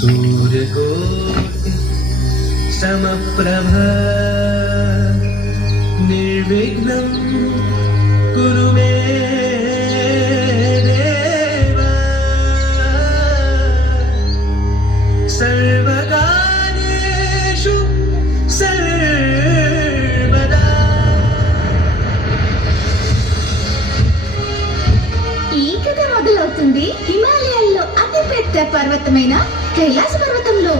सूर्यकोटि समप्रभ निर्विघ्नं कुरु मे देव सर्वकार्येषु सर्वदा। ఈ కథ మొదలవుతుంది హిమాలయాల్లో అతి పెద్ద పర్వతమైన కైలాస పర్వతంలో.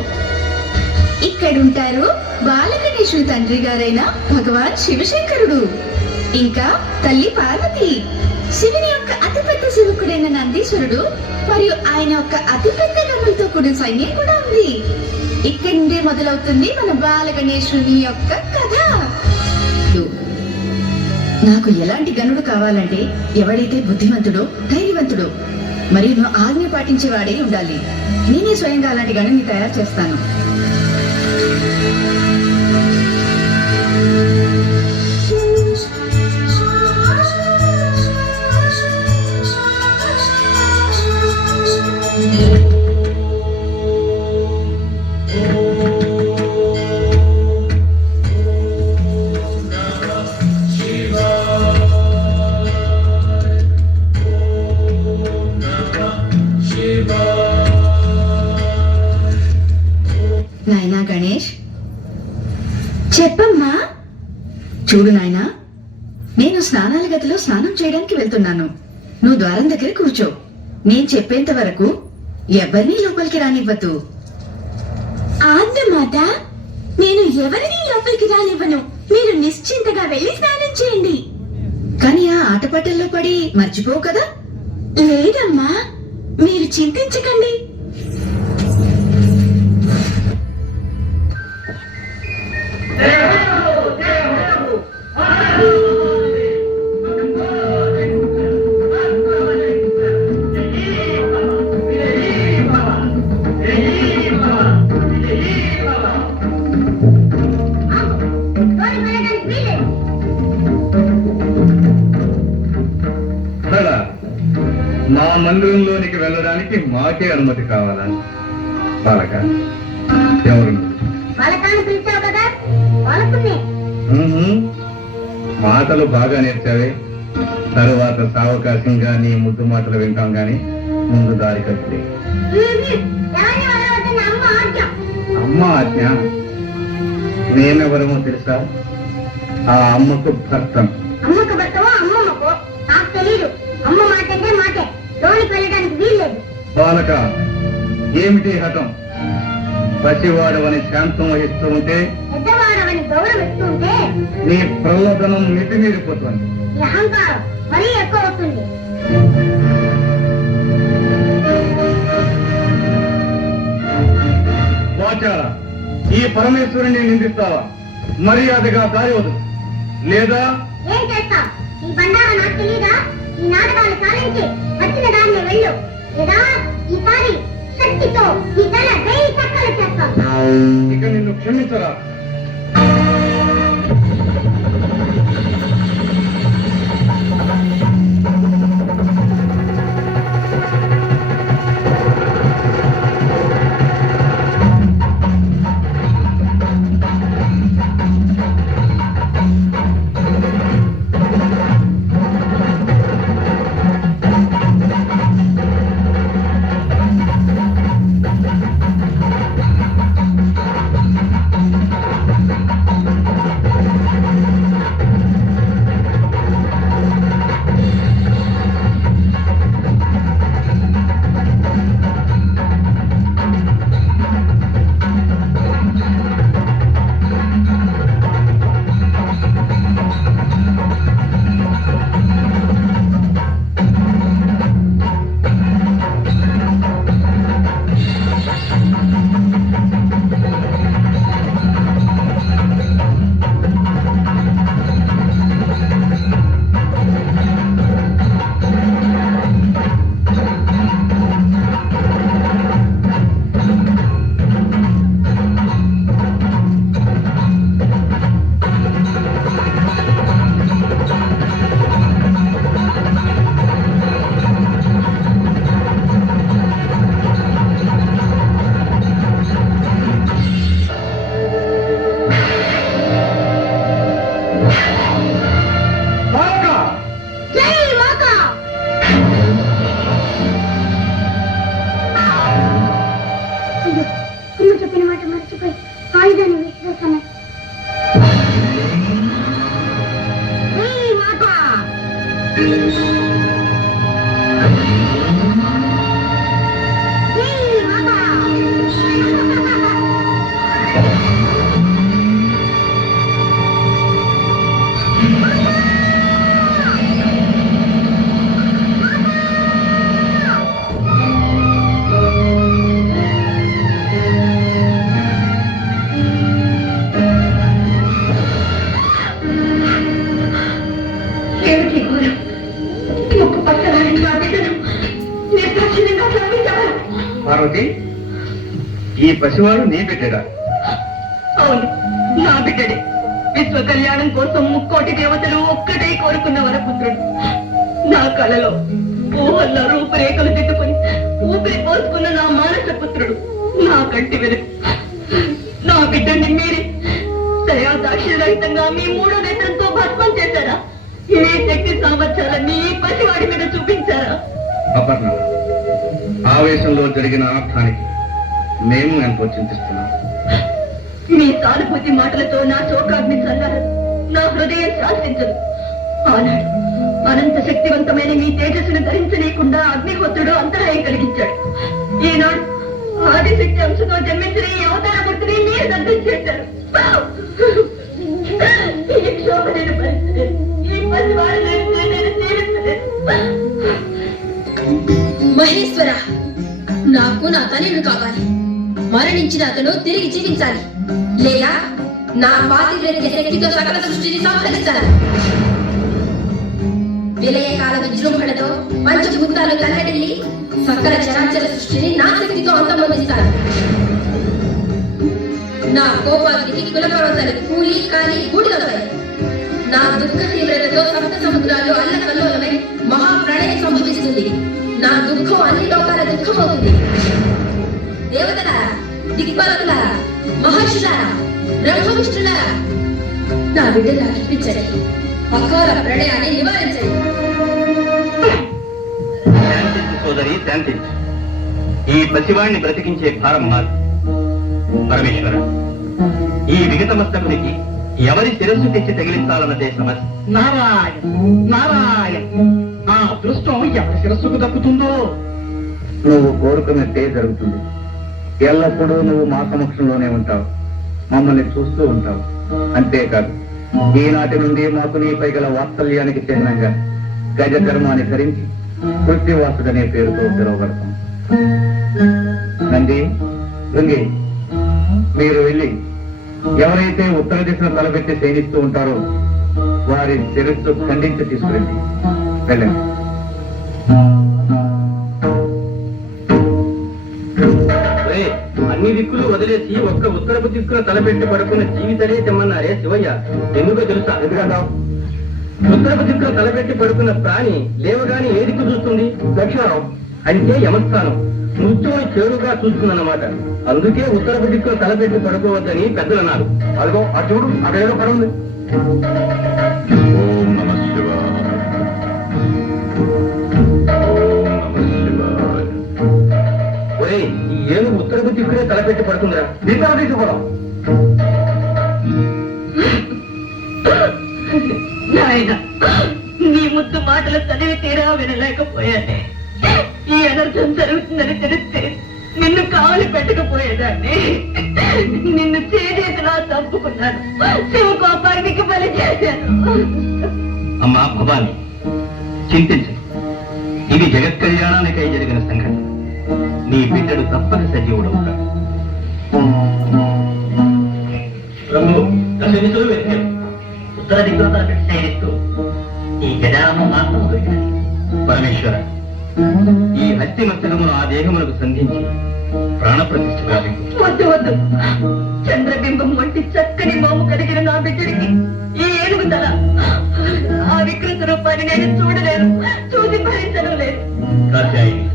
ఇక్కడుంటారు బాలగణేశుడి తండ్రి గారైన భగవాన్ శివశంకరుడు, ఇంకా తల్లి పార్వతి, శివుని యొక్క అతిపెద్ద సేవకుడైన నందీశ్వరుడు మరియు ఆయన యొక్క అతిపెద్ద గనులతో కూడిన సైన్యం కూడా ఉంది. ఇక్కడి నుండే మొదలవుతుంది మన బాలగణేశుని యొక్క కథ. నాకు ఎలాంటి గనుడు కావాలంటే ఎవడైతే బుద్ధిమంతుడో ధైర్యవంతుడో మరియు ఆజ్ఞ పాటించేవాడే ఉండాలి. నేనే స్వయంగా అలాంటి గనుని తయారు చేస్తాను. నాయనా గణేష్, చెప్పమ్మా. చూడు నాయనా, నేను స్నానాల గదిలో స్నానం చేయడానికి వెళ్తున్నాను. నువ్వు ద్వారం దగ్గర కూర్చో. నేను చెప్పేంత వరకు ఎవరినీ లోపలికి రానివ్వద్దు. ఆజ్ఞమాత, నేను ఎవరినీ లోపలికి రానివ్వను. మీరు నిశ్చింతగా వెళ్లి స్నానం చేయండి. కానీ ఆ ఆటపాటల్లో పడి మర్చిపోవు కదా? లేదమ్మా, మీరు చింతించకండి. మా మందిరంలోనికి వెళ్ళడానికి మాకే అనుమతి కావాలా? బాలక, ఎవరు? మాటలు బాగా నేర్చావే. తరువాత సావకాశంగా నీ ముద్దు మాటలు వింటాం గాని ముందు దారి కట్టిదే. అమ్మ ఆజ్ఞ. నేనెవరమో తెలుసా? ఆ అమ్మకు భర్తం. అమ్మకు భర్తమో అమ్మమ్మకో నాకు తెలియదు. అమ్మ మాట అంటే మాటే, లోనికి వెళ్ళడానికి వీల్లేదు. బాలక, ఏమిటి హఠం? పసివాడవని శాంతం వహిస్తూ ఉంటే, పెద్దవాడవని గౌరవిస్తూ ఉంటే నీ ప్రలోభనం మితిమీరిపోతుంది. ఈ అహంకారం మరీ ఎక్కువ అవుతుంది. వాచారా, ఈ పరమేశ్వరుని నిందిస్తావా? మర్యాదగా దారి వదు, లేదా ఏం చేస్తాం? ఈ బండారా నాకు తెలీదా? ఈ నాటకాలు సాధించి వచ్చిన దాన్ని వెళ్ళు, లేదా ఈసారి శక్తితో ఈ తల వేయి చక్కలు చేస్తాం. ఇక నిన్ను క్షమించరా? పార్వతి, ఈ పసివాడు నీ బిడ్డడా? అవును, నా బిడ్డడే. విశ్వ కళ్యాణం కోసం ముక్కోటి దేవతలు ఒక్కటే కోరుకున్న వరపుత్రుడు. నా కళలో ఊహల్లో రూపురేఖలు దిద్దుకుని ఊపిరి పోసుకున్న నా మానస పుత్రుడు, నా కంటి వెలుగు. నా బిడ్డని మీరే దయా దాక్షిణ్యరహితంగా మీ మూడో నేత్రంతో భస్మం చేశారా? మీ శక్తి సామర్థ్యాలన్నీ ఈ పసివాడి మీద చూపించారా? అపర్ణ, ఆవేశంలో జరిగిన అర్థానికి మేము ఎంతో చింతిస్తున్నాం. మీ సానుభూతి మాటలతో నా శోకాగ్ని చల్లారదు, నా హృదయం శాసించదు. ఆనాడు అనంత శక్తివంతమైన మీ తేజస్సును ధరించలేకుండా అగ్నిహోత్రుడు అంతరాయం కలిగించాడు. ఈనాడు ఆదిశక్తి అంశతో జన్మించిన ఈ అవతారమూర్తిని మీరు దగ్ధం చేశారు. ఈ క్షోభ నేను భరించలేదు, ఈ పసివాడు నేను తీర్చలేదు. మహేశ్వర, నాకు నా తనయుడు కావాలి. మరణించిన అతను తిరిగి జీవించాలి, లేదా నా పాతివ్రత్య శక్తితో సకల సృష్టిని సంహరించాలి. విలయకాల విజృంభణతో పంచభూతాలు కన్నడిల్లి సకల చరాచర సృష్టిని నా శక్తితో అంతమొందిస్తాను. నా కోపాగ్నికి కులపర్వతాలు కూలి కాలి బూడిదవుతాయి. నా దుఃఖ తీవ్రతతో సప్త సముద్రాలు అల్లకల్లోలమై మహాప్రళయం సంభవిస్తుంది. నా దుఃఖం అన్ని లోకాల దుఃఖం అవుతుంది. దేవతలారా, దిక్పాలకులారా, మహర్షులారా, బ్రహ్మ విష్ణులారా, నా బిడ్డలా రక్షించండి, అకాల ప్రళయాన్ని నివారించండి. శాంతించు సోదరి, శాంతించు. ఈ పసివాణ్ణి బ్రతికించే భారం మాది. పరమేశ్వర, ఈ విగతమస్తకునికి ఎవరి శిరస్సు తెచ్చి తగిలించాలన్నదే సమస్య. నారాయణ నారాయణ, ఆ అదృష్టం ఎవరి శిరస్సుకు దక్కుతుందో. నువ్వు కోరుకున్నట్టే జరుగుతుంది. ఎల్లప్పుడూ నువ్వు మా సమక్షంలోనే ఉంటావు, మమ్మల్ని చూస్తూ ఉంటావు. అంతేకాదు, ఈనాటి నుండి మాకు నీపై గల వాత్సల్యానికి చిహ్నంగా గజకర్మాన్ని ధరించి కృత్యవాసుడనే పేరుతో పిలువబడతాం. నంది, భృంగి, మీరు వెళ్ళి ఎవరైతే ఉత్తర దిశను తలపెట్టి శయనిస్తూ ఉంటారో వారి శిరస్సు ఖండించి తీసుకురండి. వెళ్ళండి. అన్ని దిక్కులు వదిలేసి ఒక్క ఉత్తరపు దిక్కున తలపెట్టి పడుకున్న జీవితలే తెమ్మన్నారే శివయ్య. ఎందుకో తెలుసా? ఎందుకంటావు? ఉత్తరపు దిక్కున తలపెట్టి పడుకున్న ప్రాణి లేవగానే ఏ దిక్కు చూస్తుంది? దక్షిణం, అంటే యమస్థానం. మృత్యువుని చేరుగా చూస్తుందన్నమాట. అందుకే ఉత్తరపు దిక్కున తలపెట్టి పడుకోవద్దని పెద్దలు అన్నారు. అదిగో ఆ చూడు, అక్కడేదో పడ ఉంది. ఓం నమః శివాయ. ఒరేయ్, ఈ ఏనుగు ఉత్తరపు దిక్కునే తలపెట్టి పడుతుందిరా. దీంతో తీసుకోవడం. నాయన, నీ ముద్దు మాటలు చదివి తీరా వినలేకపోయానే. ఈ అనర్థం జరుగుతుందని తెలిస్తే నిన్ను కావలి పెట్టకపోయేదాన్ని. నిన్ను చేజేతులా చంపుకున్నాను, శివకోపానికి బలి చేశాను. అమ్మా భవాని, చింతించు. ఇది జగత్ కళ్యాణానికై జరిగిన సంఘటన. నీ బిడ్డడు తప్పక సజీవుడవుతాడు. ప్రభు, దశదిశలు వెతికారు. ఉత్తర దిక్కున తలపెట్టి శయనిస్తూ ఈ గజానం మాత్రం దొరికినది. పరమేశ్వర, ఈ హత్య మస్తకమును ఆ దేహమునకు సంధించి ప్రాణప్రతిష్ఠ గావింపు. వద్దు వద్దు, చంద్రబింబం వంటి చక్కని మోము కలిగిన నా బిడ్డడికి ఈ ఏనుగు తల, ఆ వికృత రూపాన్ని నేను చూడలేను, చూసి భరించడం లేదు. కాత్యాయిని,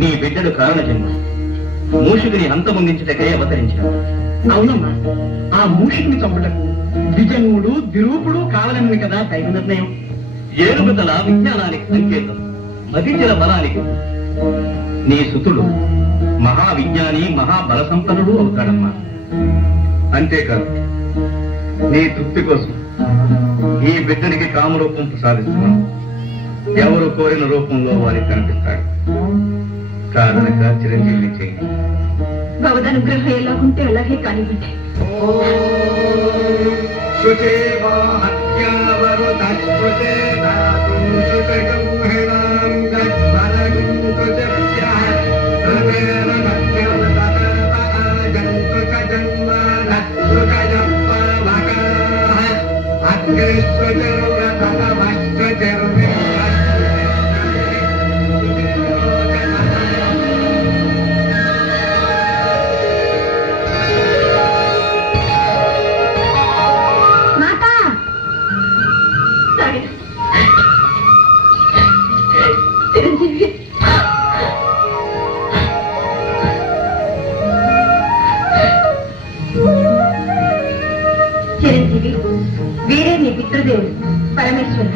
నీ బిడ్డడు కారణ జన్మ. మూషికుని హంతమొందించుటకై అవతరించాడు. అవునమ్మా, ఆ మూషికుని చంపుటకు ద్విజనుడు దిరూపుడు కావాలన్నది కదా దైవ నిర్ణయం. ఏనుగు తల విజ్ఞానానికి సంకేతం, మదించిన బలానికి. నీ సుతుడు మహావిజ్ఞాని, మహాబల సంపన్నుడు అవుతాడమ్మా. అంతేకాదు, నీ తృప్తి కోసం ఈ బిడ్డనికి కామరూపం ప్రసాదిస్తున్నాం. ఎవరు కోరిన రూపంలో వారికి కనిపిస్తాడు. కాదనక చిరంజీవి చేయండి. భగవదనుగ్రహం ఎలాగుంటే అలాగే కానివ్వండి. పరమేశ్వర.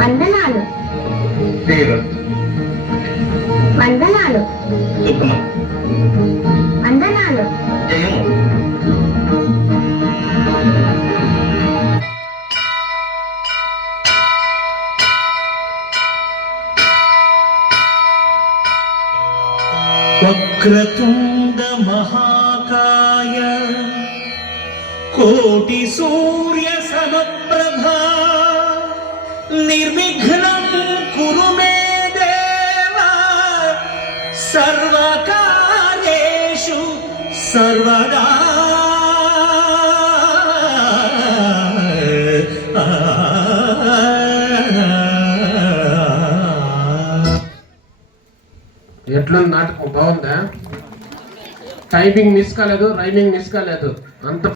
వందనాలు వందనాలు సుఖమ వందనాలు. జయము. వక్రతుండ మహాకాయ కోటి సూర్య సమప్రభా నిర్విఘ్నం కురు మే దేవా సర్వకార్యేషు సర్వదా. ఎట్లుంది నాటకం? బాగుందా? టైపింగ్ మిస్ కాలేదు, రైమింగ్ మిస్ కాలేదు, అంత